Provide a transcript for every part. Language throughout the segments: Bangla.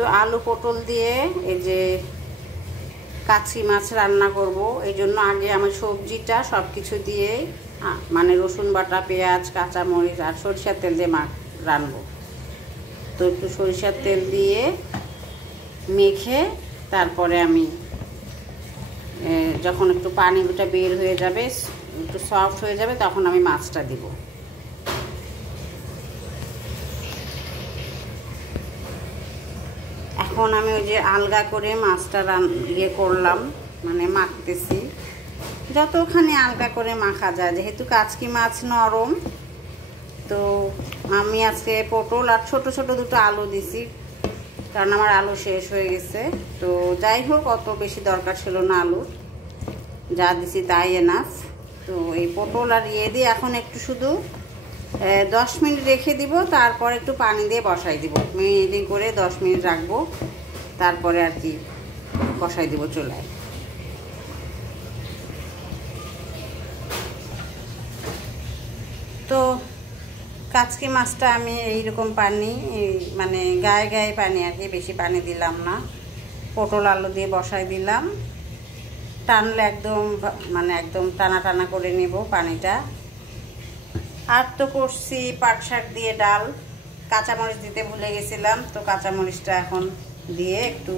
একটু আলু পটল দিয়ে এই যে কাচকি মাছ রান্না করব। এই জন্য আগে আমি সবজিটা সব কিছু দিয়ে মানে রসুন বাটা, পেঁয়াজ, কাঁচামরিচ আর সরিষার তেল দিয়ে রানবো। তো একটু সরিষার তেল দিয়ে মেখে তারপরে আমি যখন একটু পানিটা বের হয়ে যাবে, একটু সফট হয়ে যাবে, তখন আমি মাছটা দিব। এখন আমি ওই যে আলগা করে মাছটা করলাম, মানে মাখতেছি। যতখানি আলগা করে মাখা যায়, যেহেতু কাচকি মাছ নরম, তো আমি আজকে পটল আর ছোট ছোট দুটো আলু দিছি, কারণ আমার আলু শেষ হয়ে গেছে। তো যাই হোক, অত বেশি দরকার ছিল না আলুর, যা দিছি তাই এনাফ। তো এই পটল আর দিয়ে এখন একটু শুধু 10 মিনিট রেখে দিব, তারপর একটু পানি দিয়ে বসাই দিব। মেরিনেটিং করে 10 মিনিট রাখবো, তারপরে আর কি বসাই দিব চুলায়। তো কাচকি মাছটা আমি এইরকম পানি, মানে গায়ে গায়ে পানি আর কি, বেশি পানি দিলাম না। পটল আলু দিয়ে বসাই দিলাম, টানলে একদম মানে একদম টানা টানা করে নেব পানিটা। আর তো করছি পাট শাক দিয়ে ডাল, কাঁচামরিচ দিতে ভুলে গেছিলাম, তো কাঁচামরিচটা এখন দিয়ে একটু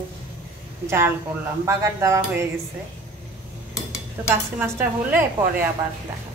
জাল করলাম, বাগার দেওয়া হয়ে গেছে। তো কাচকি মাছটা হলে পরে আবার দেখা।